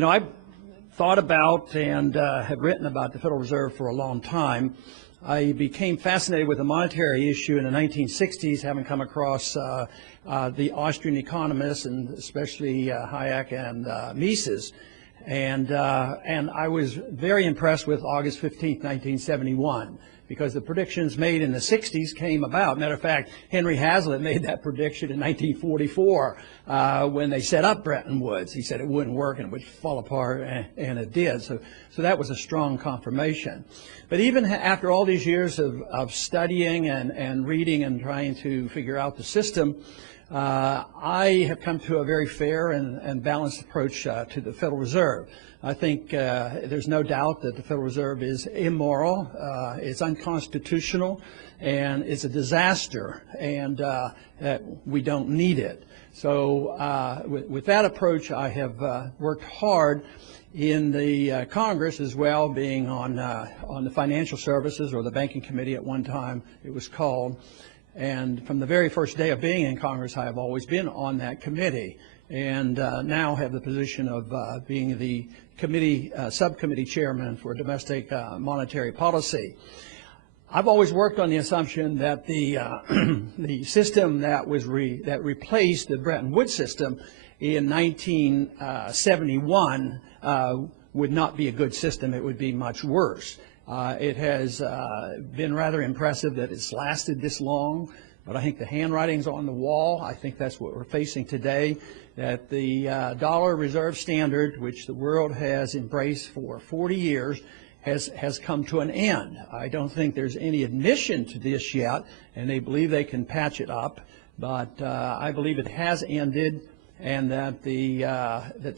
I've thought about and have written about the Federal Reserve for a long time. I became fascinated with the monetary issue in the 1960s, having come across the Austrian economists, and especially Hayek and Mises. And I was very impressed with August 15th, 1971, because the predictions made in the 60s came about. Matter of fact, Henry Hazlitt made that prediction in 1944 when they set up Bretton Woods. He said it wouldn't work and it would fall apart, and it did. So that was a strong confirmation. But even after all these years of studying and reading and trying to figure out the system, I have come to a very fair and balanced approach to the Federal Reserve. I think there's no doubt that the Federal Reserve is immoral, it's unconstitutional, and it's a disaster, and that we don't need it. So with that approach, I have worked hard in the Congress, as well, being on the Financial Services, or the Banking Committee at one time it was called. And from the very first day of being in Congress, I have always been on that committee, and now have the position of being the subcommittee chairman for domestic monetary policy. I've always worked on the assumption that the the system that replaced the Bretton Woods system in 1971 would not be a good system. It would be much worse. It has been rather impressive that it's lasted this long, but I think the handwriting's on the wall. I think that's what we're facing today, that the dollar reserve standard, which the world has embraced for 40 years, has come to an end. I don't think there's any admission to this yet, and they believe they can patch it up, but I believe it has ended, and that the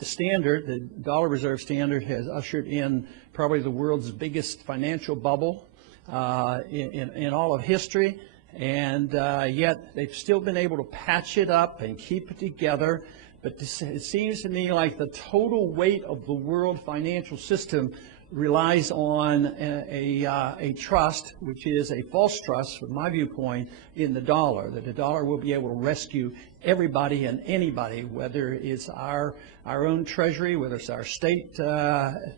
standard, the dollar reserve standard, has ushered in probably the world's biggest financial bubble in all of history, and yet they've still been able to patch it up and keep it together. But it seems to me like the total weight of the world financial system relies on a trust, which is a false trust from my viewpoint, in the dollar, that the dollar will be able to rescue everybody and anybody, whether it's our own treasury, whether it's our state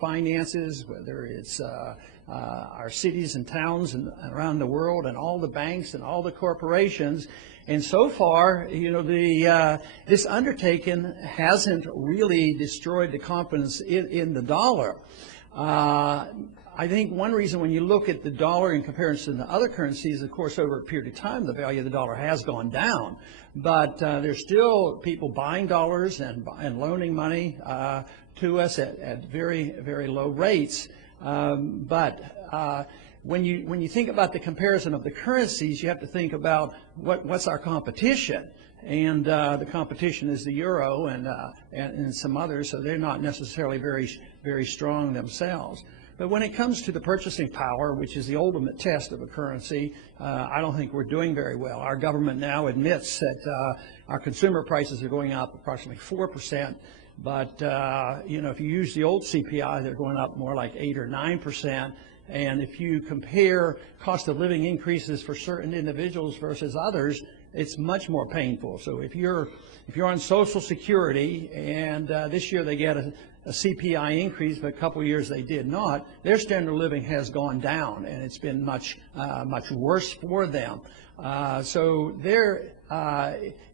finances, whether it's our cities and towns and around the world, and all the banks and all the corporations. And so far, this undertaking hasn't really destroyed the confidence in the dollar. I think one reason, when you look at the dollar in comparison to other currencies, of course, over a period of time, the value of the dollar has gone down. But there's still people buying dollars and loaning money to us at very, very low rates. When you think about the comparison of the currencies, you have to think about what's our competition. And the competition is the euro and some others, so they're not necessarily very strong themselves. But when it comes to the purchasing power, which is the ultimate test of a currency, I don't think we're doing very well. Our government now admits that our consumer prices are going up approximately 4%. But if you use the old CPI, they're going up more like 8 or 9%. And if you compare cost of living increases for certain individuals versus others, it's much more painful. So if you're on Social Security, and this year they get a CPI increase, but a couple of years they did not, their standard of living has gone down, and it's been much worse for them. So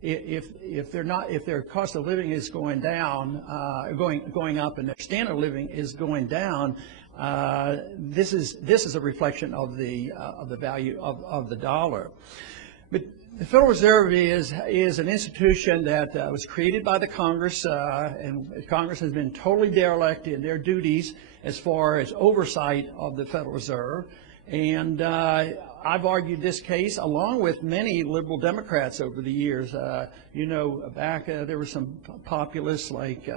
if their cost of living is going down, going up, and their standard of living is going down, this is a reflection of the value of the dollar. But the Federal Reserve is an institution that was created by the Congress, and Congress has been totally derelict in their duties as far as oversight of the Federal Reserve. And I've argued this case along with many liberal Democrats over the years. Back there were some populists like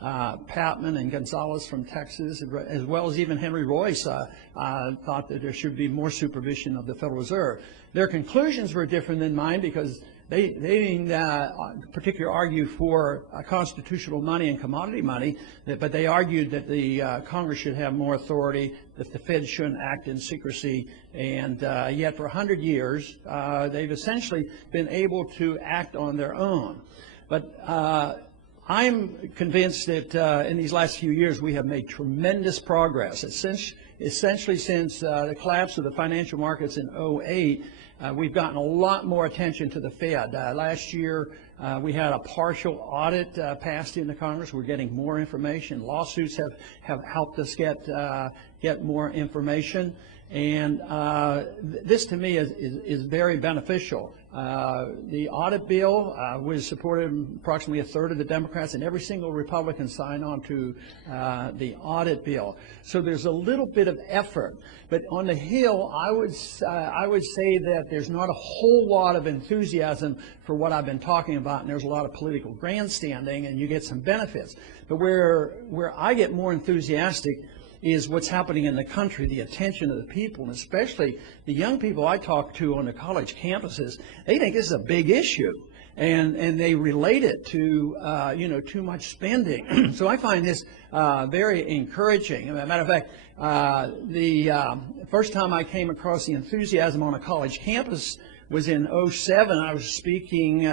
Patman and Gonzalez from Texas, as well as even Henry Royce thought that there should be more supervision of the Federal Reserve. Their conclusions were different than mine, because they didn't particularly argue for constitutional money and commodity money, but they argued that the Congress should have more authority, that the Fed shouldn't act in secrecy, and yet for 100 years they've essentially been able to act on their own. But I'm convinced that in these last few years we have made tremendous progress. Essentially since the collapse of the financial markets in '08, we've gotten a lot more attention to the Fed. Last year we had a partial audit passed into Congress. We're getting more information. Lawsuits have helped us get more information. And this to me is very beneficial. The audit bill was supported approximately a third of the Democrats, and every single Republican signed on to the audit bill. So there's a little bit of effort. But on the Hill, I would say that there's not a whole lot of enthusiasm for what I've been talking about, and there's a lot of political grandstanding, and you get some benefits. But where I get more enthusiastic is what's happening in the country, the attention of the people, and especially the young people I talk to on the college campuses. They think this is a big issue, and they relate it to too much spending. So I find this very encouraging. As a matter of fact, the first time I came across the enthusiasm on a college campus was in '07. I was speaking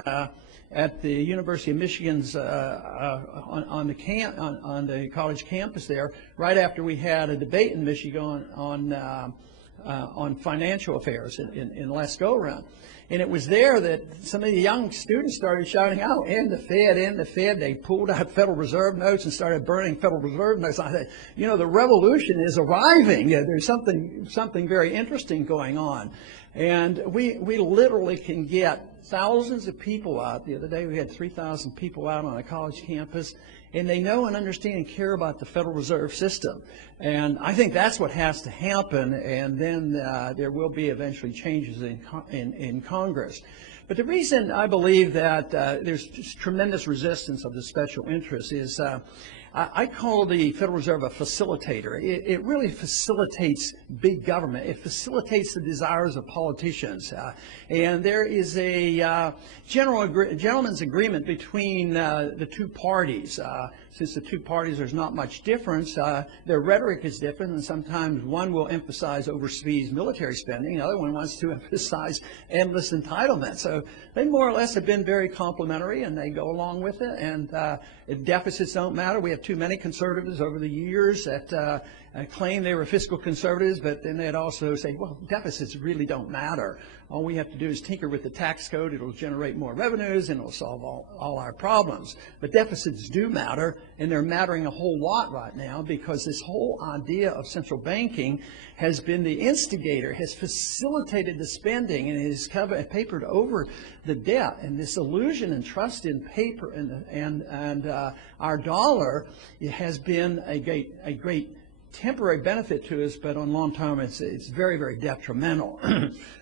at the University of Michigan's on the college campus there, right after we had a debate in Michigan on financial affairs in last go around. And it was there that some of the young students started shouting out, "End the Fed, end the Fed." They pulled out Federal Reserve notes and started burning Federal Reserve notes. I said, the revolution is arriving. There's something very interesting going on. And we literally can get thousands of people out. The other day we had 3,000 people out on a college campus, and they know and understand and care about the Federal Reserve System. And I think that's what has to happen, and then there will be eventually changes in Congress. But the reason I believe that there's just tremendous resistance of the special interests is I call the Federal Reserve a facilitator. It really facilitates big government. It facilitates the desires of politicians. And there is a gentleman's agreement between the two parties. Since the two parties, there's not much difference. Their rhetoric is different, and sometimes one will emphasize overseas military spending. The other one wants to emphasize endless entitlement. So they more or less have been very complementary, and they go along with it. And deficits don't matter. We have too many conservatives over the years that claim they were fiscal conservatives, but then they'd also say, well, deficits really don't matter. All we have to do is tinker with the tax code. It'll generate more revenues, and it'll solve all our problems. But deficits do matter, and they're mattering a whole lot right now because this whole idea of central banking has been the instigator, has facilitated the spending, and has papered over the debt. And this illusion and trust in paper and our dollar, it has been a great temporary benefit to us, but on long term it's very, very detrimental.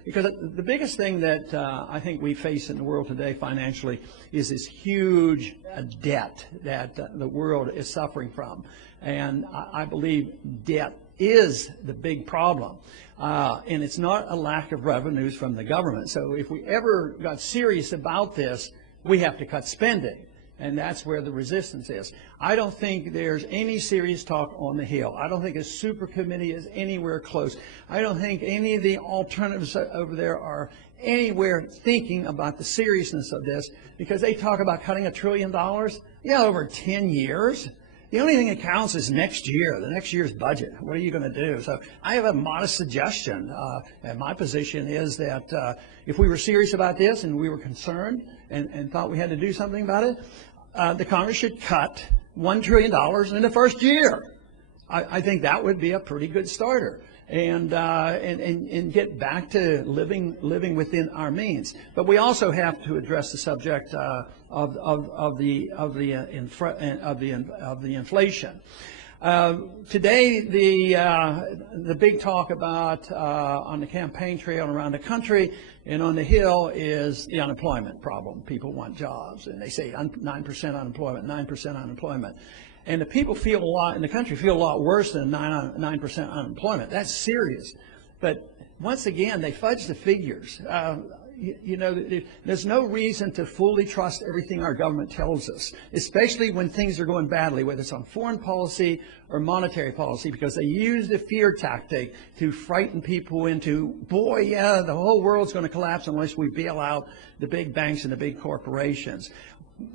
Because the biggest thing that I think we face in the world today financially is this huge debt that the world is suffering from. And I believe debt is the big problem. And it's not a lack of revenues from the government. So if we ever got serious about this, we have to cut spending. And that's where the resistance is. I don't think there's any serious talk on the Hill. I don't think a super committee is anywhere close. I don't think any of the alternatives over there are anywhere thinking about the seriousness of this, because they talk about cutting $1 trillion, over 10 years. The only thing that counts is next year, the next year's budget. What are you going to do? So I have a modest suggestion. And my position is that if we were serious about this and we were concerned and thought we had to do something about it, the Congress should cut $1 trillion in the first year. I think that would be a pretty good starter. And get back to living within our means. But we also have to address the subject of the inflation. Today, the big talk about on the campaign trail and around the country and on the Hill is the unemployment problem. People want jobs, and they say 9% unemployment, 9% unemployment. And the people feel a lot in the country feel a lot worse than 9% unemployment. That's serious. But once again, they fudge the figures. There's no reason to fully trust everything our government tells us, especially when things are going badly, whether it's on foreign policy or monetary policy, because they use the fear tactic to frighten people into, boy, yeah, the whole world's going to collapse unless we bail out the big banks and the big corporations.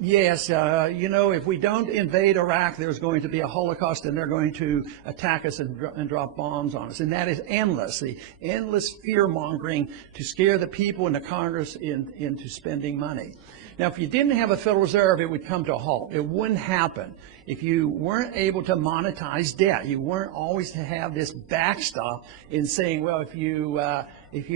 Yes, you know, if we don't invade Iraq, there's going to be a Holocaust, and they're going to attack us and drop bombs on us. And that is endless, the endless fear-mongering to scare the people and the Congress into spending money. Now, if you didn't have a Federal Reserve, it would come to a halt. It wouldn't happen. If you weren't able to monetize debt, you weren't always to have this backstop in saying, well, if you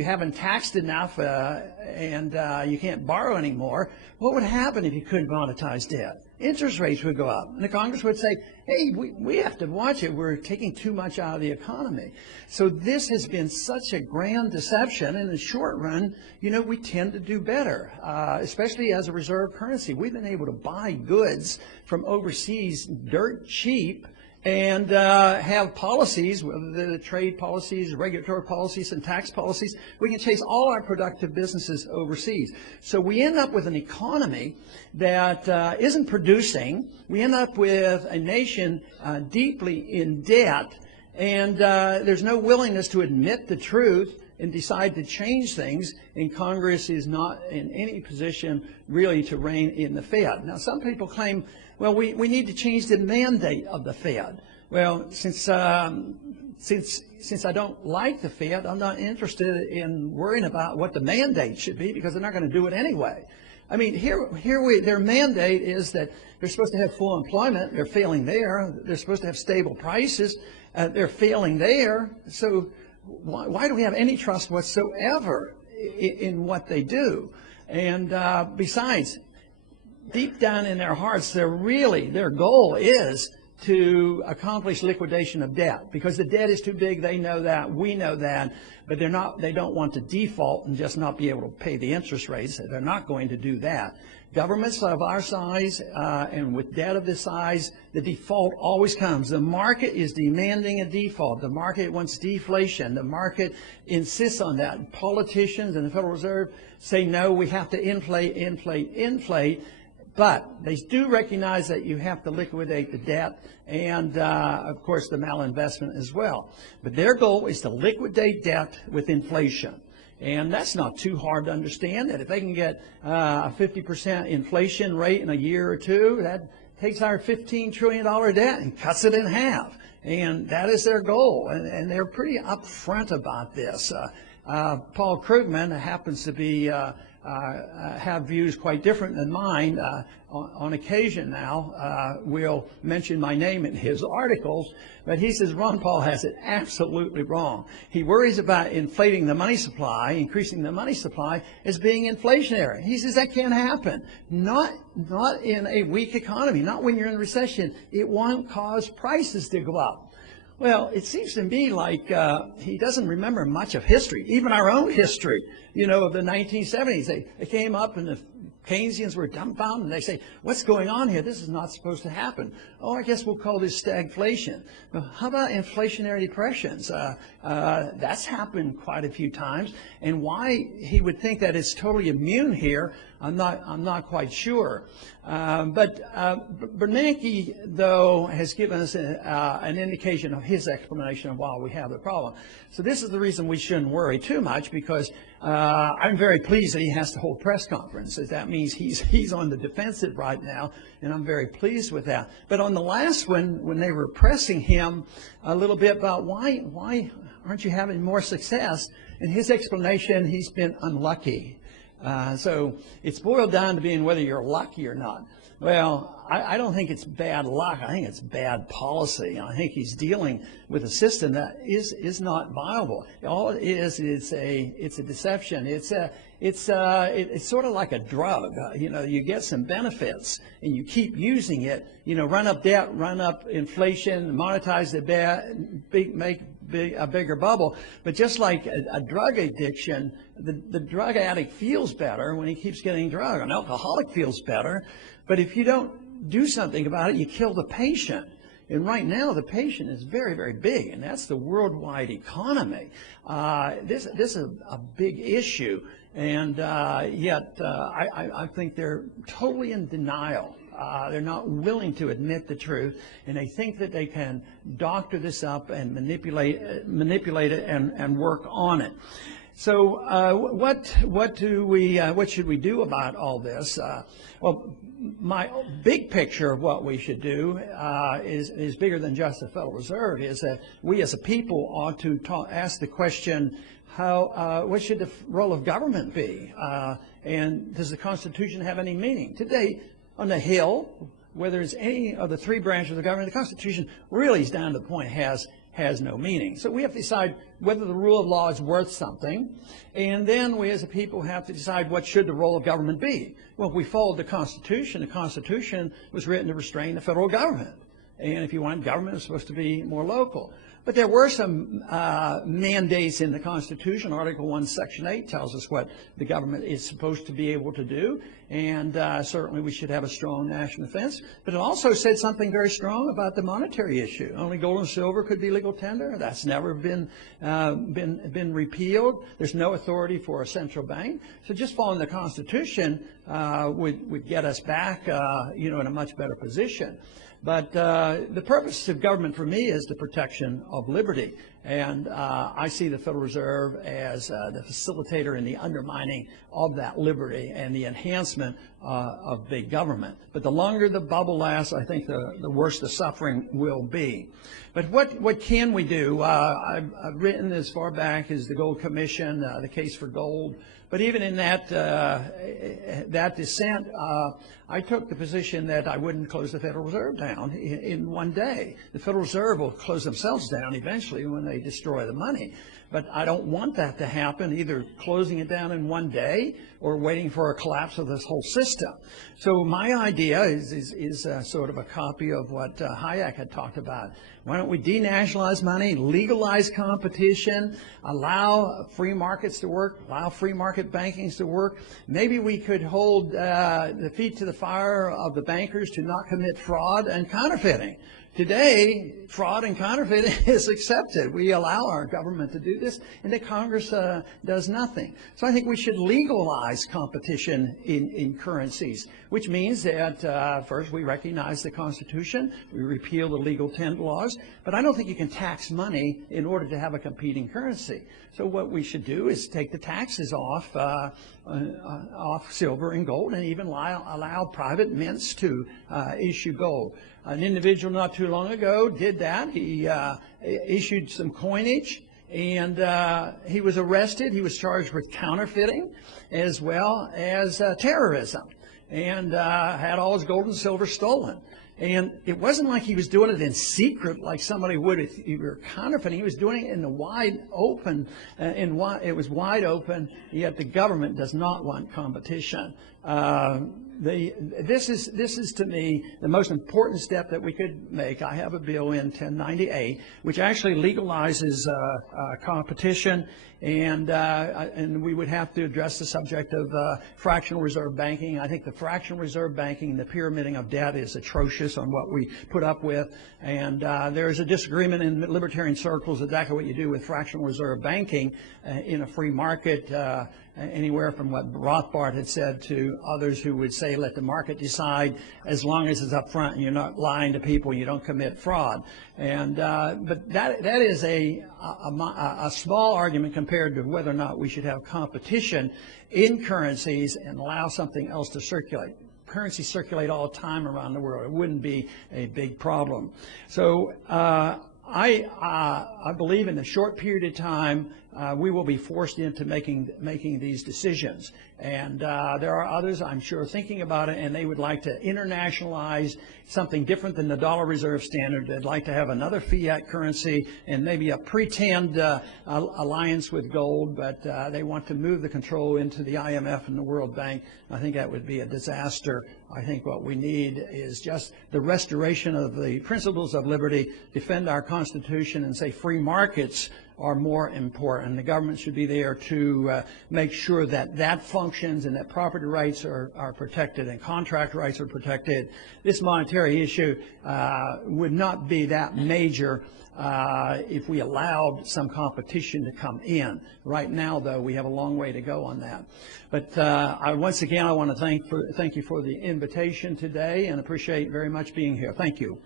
haven't taxed enough and you can't borrow anymore, what would happen if you couldn't monetize debt? Interest rates would go up. And the Congress would say, hey, we have to watch it. We're taking too much out of the economy. So this has been such a grand deception. In the short run, you know, we tend to do better, especially as a reserve currency. We've been able to buy goods from overseas dirt cheap and have policies, whether the trade policies, regulatory policies, and tax policies. We can chase all our productive businesses overseas. So we end up with an economy that isn't producing. We end up with a nation deeply in debt, and there's no willingness to admit the truth and decide to change things, and Congress is not in any position really to rein in the Fed. Now, some people claim, well, we need to change the mandate of the Fed. Well, since I don't like the Fed, I'm not interested in worrying about what the mandate should be, because they're not going to do it anyway. I mean, their mandate is that they're supposed to have full employment. They're failing there. They're supposed to have stable prices. They're failing there. So why do we have any trust whatsoever in what they do? And besides, deep down in their hearts, their goal is to accomplish liquidation of debt, because the debt is too big. They know that, we know that, but they don't want to default and just not be able to pay the interest rates. They're not going to do that. Governments of our size and with debt of this size, the default always comes. The market is demanding a default. The market wants deflation. The market insists on that. Politicians and the Federal Reserve say, no, we have to inflate. But they do recognize that you have to liquidate the debt and, of course, the malinvestment as well. But their goal is to liquidate debt with inflation. And that's not too hard to understand, that if they can get a 50% inflation rate in a year or two, that takes our $15 trillion debt and cuts it in half. And that is their goal. And they're pretty upfront about this. Paul Krugman happens to be have views quite different than mine. On occasion now, will mention my name in his articles, but he says Ron Paul has it absolutely wrong. He worries about inflating the money supply, increasing the money supply as being inflationary. He says that can't happen. Not in a weak economy, not when you're in a recession. It won't cause prices to go up. Well, it seems to me like he doesn't remember much of history, even our own history, you know, of the 1970s. They came up and the Keynesians were dumbfounded, and they say, what's going on here? This is not supposed to happen. Oh, I guess we'll call this stagflation. Well, how about inflationary depressions? That's happened quite a few times. And why he would think that it's totally immune here, I'm not quite sure. But Bernanke, though, has given us an indication of his explanation of why we have the problem. So this is the reason we shouldn't worry too much, because I'm very pleased that he has to hold press conferences. That means he's on the defensive right now, and I'm very pleased with that. But on the last one, when they were pressing him a little bit about why aren't you having more success, in his explanation, he's been unlucky. So it's boiled down to being whether you're lucky or not. Well, I don't think it's bad luck. I think it's bad policy. I think he's dealing with a system that is not viable. All it is it's a deception. It's sort of like a drug. You know, you get some benefits and you keep using it. You know, run up debt, run up inflation, monetize the debt, make a bigger bubble. But just like a drug addiction, the drug addict feels better when he keeps getting drug. An alcoholic feels better. But if you don't do something about it, you kill the patient. And right now, the patient is very, very big, and that's the worldwide economy. This is a big issue, and yet I think they're totally in denial. They're not willing to admit the truth, and they think that they can doctor this up and manipulate it and work on it. So what should we do about all this? Well, my big picture of what we should do is bigger than just the Federal Reserve. Is that we as a people ought to ask the question, what should the role of government be? And does the Constitution have any meaning? Today, on the Hill, whether it's any of the three branches of the government, the Constitution really is down to the point has no meaning. So we have to decide whether the rule of law is worth something, and then we as a people have to decide what should the role of government be. Well, if we followed the Constitution was written to restrain the federal government. And if you want government, it's supposed to be more local. But there were some mandates in the Constitution. Article 1, Section 8 tells us what the government is supposed to be able to do. And certainly we should have a strong national defense. But it also said something very strong about the monetary issue. Only gold and silver could be legal tender. That's never been repealed. There's no authority for a central bank. So just following the Constitution would get us back, in a much better position. But the purpose of government for me is the protection of liberty. And I see the Federal Reserve as the facilitator in the undermining of that liberty and the enhancement of big government. But the longer the bubble lasts, I think the worse the suffering will be. But what can we do? I've written as far back as the Gold Commission, the case for gold. But even in that dissent, I took the position that I wouldn't close the Federal Reserve down in one day. The Federal Reserve will close themselves down eventually when they destroy the money. But I don't want that to happen, either closing it down in one day or waiting for a collapse of this whole system. So my idea is sort of a copy of what Hayek had talked about. Why don't we denationalize money, legalize competition, allow free markets to work, allow free market bankings to work? Maybe we could hold the feet to the fire of the bankers to not commit fraud and counterfeiting. Today, fraud and counterfeiting is accepted. We allow our government to do this, and the Congress does nothing. So I think we should legalize competition in currencies, which means that first we recognize the Constitution, we repeal the legal tender laws, but I don't think you can tax money in order to have a competing currency. So what we should do is take the taxes off silver and gold, and even allow private mints to issue gold. An individual not too long ago did that. He issued some coinage, and he was arrested. He was charged with counterfeiting as well as terrorism, and had all his gold and silver stolen. And it wasn't like he was doing it in secret like somebody would if he were counterfeiting. He was doing it in the wide open, it was wide open, yet the government does not want competition. This is to me the most important step that we could make. I have a bill in 1098 which actually legalizes competition, and we would have to address the subject of fractional reserve banking. I think the fractional reserve banking, the pyramiding of debt, is atrocious on what we put up with, and there is a disagreement in libertarian circles exactly what you do with fractional reserve banking in a free market. Anywhere from what Rothbard had said to others who would say, let the market decide as long as it's up front and you're not lying to people, you don't commit fraud. And but that is a small argument compared to whether or not we should have competition in currencies and allow something else to circulate. Currencies circulate all the time around the world. It wouldn't be a big problem. So I believe in a short period of time we will be forced into making these decisions. And there are others, I'm sure, thinking about it, and they would like to internationalize something different than the dollar reserve standard. They'd like to have another fiat currency and maybe a pretend alliance with gold, but they want to move the control into the IMF and the World Bank. I think that would be a disaster. I think what we need is just the restoration of the principles of liberty, defend our Constitution, and say free markets are more important. The government should be there to make sure that that functions and that property rights are protected and contract rights are protected. This monetary issue would not be that major if we allowed some competition to come in. Right now, though, we have a long way to go on that. But once again, I want to thank you for the invitation today and appreciate very much being here. Thank you.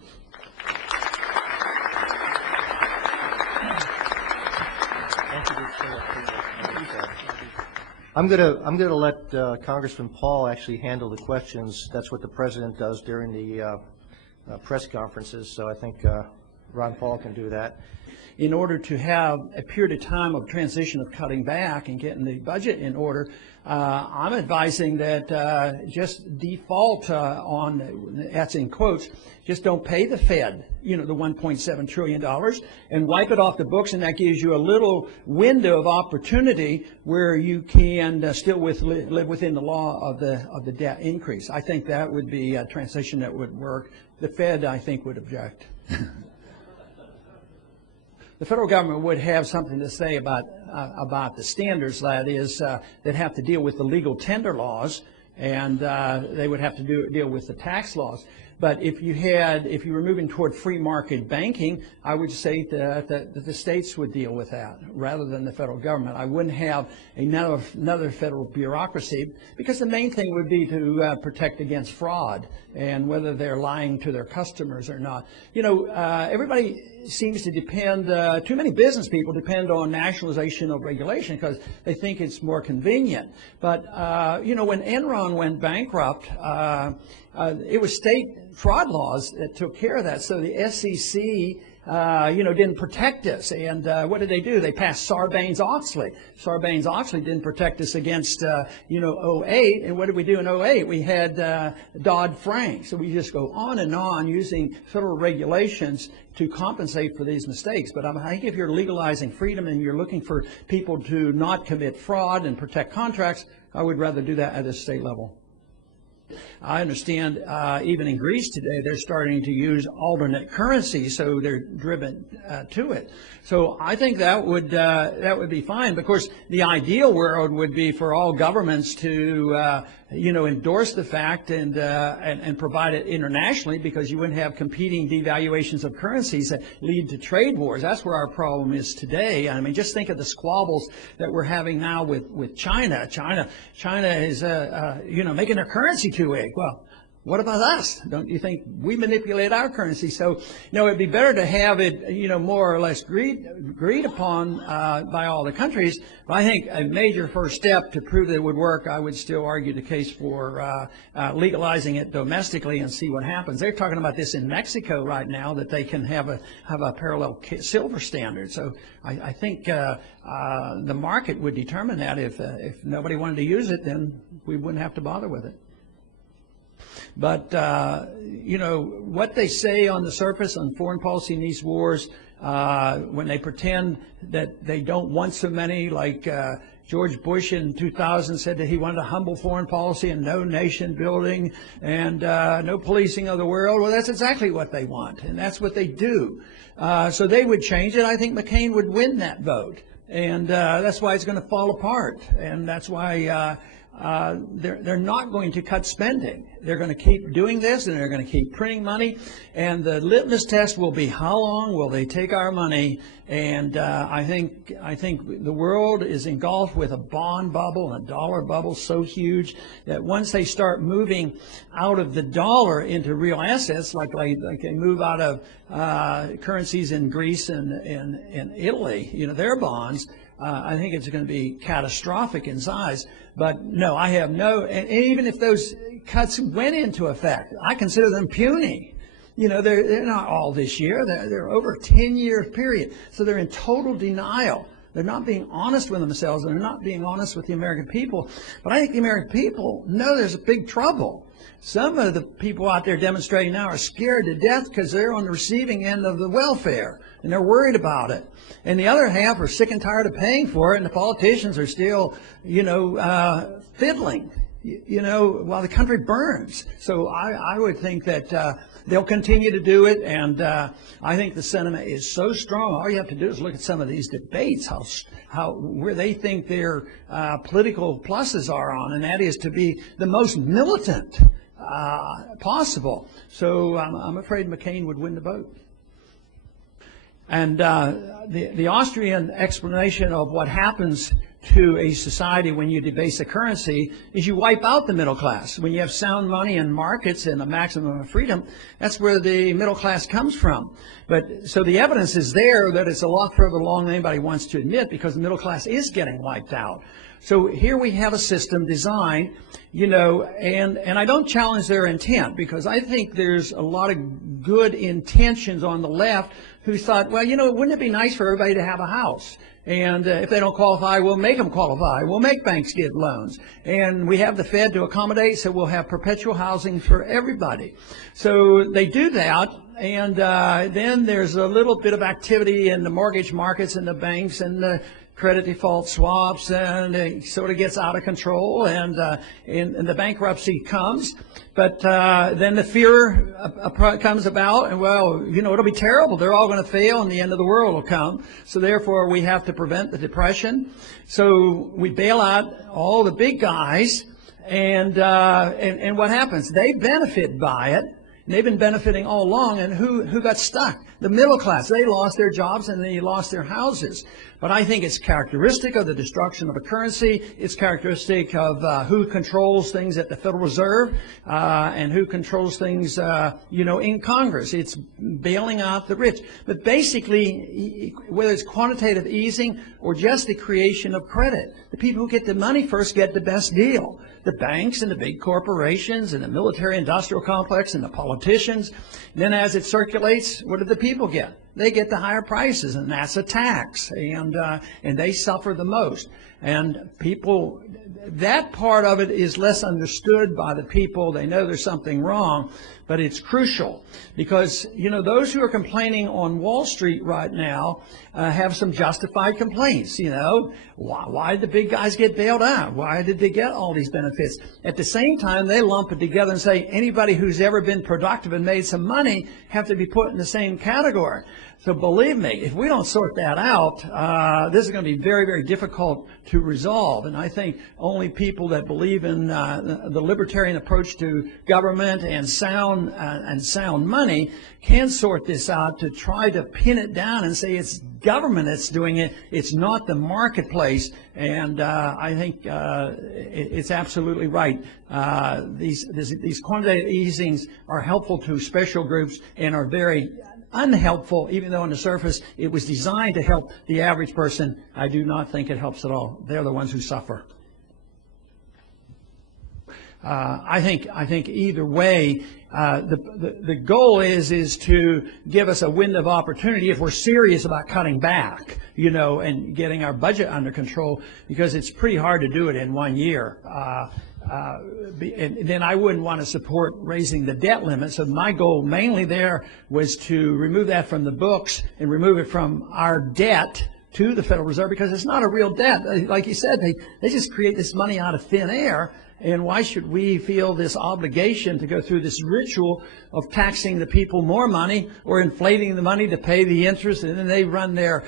I'm gonna let Congressman Paul actually handle the questions. That's what the president does during the press conferences. So I think Ron Paul can do that. In order to have a period of time of transition of cutting back and getting the budget in order, I'm advising that just default on, that's in quotes, just don't pay the Fed, the $1.7 trillion and wipe it off the books, and that gives you a little window of opportunity where you can still live within the law of the debt increase. I think that would be a transition that would work. The Fed, I think, would object. The federal government would have something to say about the standards, that is, that have to deal with the legal tender laws, and they would have to deal with the tax laws. But if you were moving toward free market banking, I would say that the states would deal with that rather than the federal government. I wouldn't have another federal bureaucracy, because the main thing would be to protect against fraud and whether they're lying to their customers or not. Everybody seems to depend, too many business people depend on nationalization of regulation because they think it's more convenient. But, when Enron went bankrupt, it was state fraud laws that took care of that. So the SEC, didn't protect us. And what did they do? They passed Sarbanes-Oxley. Sarbanes-Oxley didn't protect us against, 08. And what did we do in 08? We had Dodd-Frank. So we just go on and on using federal regulations to compensate for these mistakes. But I think if you're legalizing freedom and you're looking for people to not commit fraud and protect contracts, I would rather do that at the state level. I understand even in Greece today, they're starting to use alternate currency, so they're driven to it. So I think that would be fine. Of course, the ideal world would be for all governments to endorse the fact and provide it internationally, because you wouldn't have competing devaluations of currencies that lead to trade wars. That's where our problem is today. I mean, just think of the squabbles that we're having now with China. China is making their currency too weak. Well, what about us? Don't you think we manipulate our currency? So, it'd be better to have it, more or less agreed upon by all the countries. But I think a major first step to prove that it would work, I would still argue the case for legalizing it domestically and see what happens. They're talking about this in Mexico right now, that they can have a parallel silver standard. So I think the market would determine that. If nobody wanted to use it, then we wouldn't have to bother with it. But, what they say on the surface on foreign policy in these wars, when they pretend that they don't want so many, like George Bush in 2000 said that he wanted a humble foreign policy and no nation building and no policing of the world. Well, that's exactly what they want, and that's what they do. So they would change it. I think McCain would win that vote, and that's why it's going to fall apart, and that's why they're not going to cut spending. They're going to keep doing this, and they're going to keep printing money. And the litmus test will be, how long will they take our money? And I think the world is engulfed with a bond bubble and a dollar bubble so huge that once they start moving out of the dollar into real assets, like they move out of currencies in Greece and Italy, their bonds, I think it's going to be catastrophic in size. But no, I have no, and even if those cuts went into effect, I consider them puny. They're not all this year. They're over a 10-year period. So they're in total denial. They're not being honest with themselves, and they're not being honest with the American people. But I think the American people know there's a big trouble. Some of the people out there demonstrating now are scared to death because they're on the receiving end of the welfare, and they're worried about it. And the other half are sick and tired of paying for it, and the politicians are still, fiddling, while the country burns. So I would think that they'll continue to do it, and I think the sentiment is so strong. All you have to do is look at some of these debates, where they think their political pluses are on, and that is to be the most militant possible. So I'm afraid McCain would win the vote. And the Austrian explanation of what happens to a society when you debase the currency is you wipe out the middle class. When you have sound money and markets and a maximum of freedom, that's where the middle class comes from. But so the evidence is there that it's a lot further along than anybody wants to admit, because the middle class is getting wiped out. So here we have a system designed, you know, and I don't challenge their intent, because I think there's a lot of good intentions on the left who thought, well, you know, wouldn't it be nice for everybody to have a house? And if they don't qualify, we'll make them qualify. We'll make banks give loans. And we have the Fed to accommodate, so we'll have perpetual housing for everybody. So they do that, and then there's a little bit of activity in the mortgage markets and the banks and the credit default swaps, and it sort of gets out of control, and the bankruptcy comes. But then the fear comes about, and well, you know, it'll be terrible. They're all going to fail, and the end of the world will come. So therefore, we have to prevent the depression. So we bail out all the big guys, and what happens? They benefit by it. And they've been benefiting all along, and who got stuck? The middle class. They lost their jobs and they lost their houses. But I think it's characteristic of the destruction of a currency. It's characteristic of who controls things at the Federal Reserve and who controls things, you know, in Congress. It's bailing out the rich. But basically, whether it's quantitative easing or just the creation of credit, the people who get the money first get the best deal. The banks and the big corporations and the military-industrial complex and the politicians. And then as it circulates, what do the people get? They get the higher prices, and that's a tax, and they suffer the most. And people, that part of it is less understood by the people. They know there's something wrong, but it's crucial, because, you know, those who are complaining on Wall Street right now have some justified complaints. You know, why did the big guys get bailed out? Why did they get all these benefits? At the same time, they lump it together and say anybody who's ever been productive and made some money have to be put in the same category. So believe me, if we don't sort that out, this is going to be very, very difficult to resolve. And I think only people that believe in the libertarian approach to government and sound money can sort this out, to try to pin it down and say it's government that's doing it. It's not the marketplace. And I think it's absolutely right. These quantitative easings are helpful to special groups and are very unhelpful, even though on the surface it was designed to help the average person. I do not think it helps at all. They're the ones who suffer. I think either way, the goal is to give us a window of opportunity if we're serious about cutting back, you know, and getting our budget under control, because it's pretty hard to do it in 1 year. And then I wouldn't want to support raising the debt limit. So my goal mainly there was to remove that from the books and remove it from our debt to the Federal Reserve, because it's not a real debt. Like you said, they just create this money out of thin air. And why should we feel this obligation to go through this ritual of taxing the people more money or inflating the money to pay the interest, and then they run their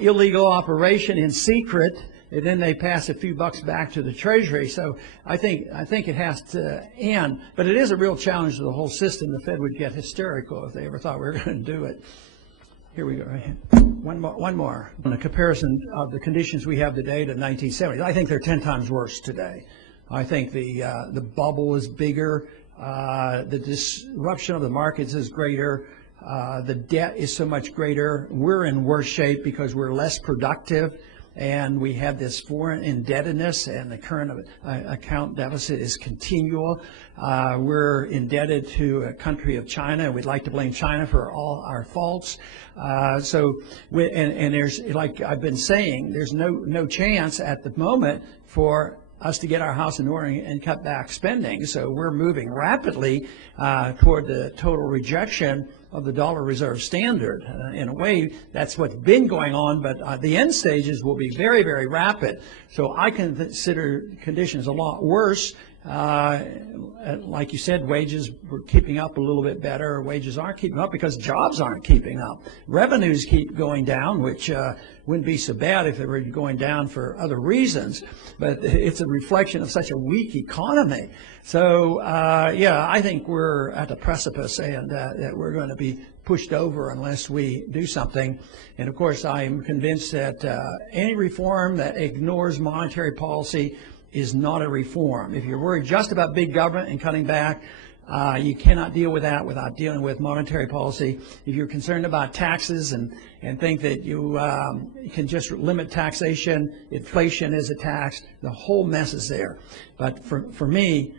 illegal operation in secret, and then they pass a few bucks back to the Treasury. So I think it has to end. But it is a real challenge to the whole system. The Fed would get hysterical if they ever thought we were going to do it. Here we go. One more. On a comparison of the conditions we have today to 1970s, I think they're 10 times worse today. I think the bubble is bigger. The disruption of the markets is greater. The debt is so much greater. We're in worse shape because we're less productive, and we have this foreign indebtedness, and the current account deficit is continual. We're indebted to a country of China, and we'd like to blame China for all our faults. So there's, like I've been saying, there's no chance at the moment for us to get our house in order and cut back spending. So we're moving rapidly toward the total rejection of the dollar reserve standard. In a way, that's what's been going on, but the end stages will be very, very rapid. So I consider conditions a lot worse Like you said, wages were keeping up a little bit better. Wages aren't keeping up because jobs aren't keeping up. Revenues keep going down, which wouldn't be so bad if they were going down for other reasons, but it's a reflection of such a weak economy. So, yeah, I think we're at the precipice, and that we're going to be pushed over unless we do something. And of course, I'm convinced that any reform that ignores monetary policy is not a reform. If you're worried just about big government and cutting back, you cannot deal with that without dealing with monetary policy. If you're concerned about taxes and think that you can just limit taxation, inflation is a tax, the whole mess is there. But for me,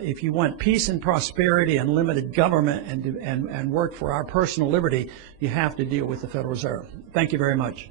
if you want peace and prosperity and limited government and work for our personal liberty, you have to deal with the Federal Reserve. Thank you very much.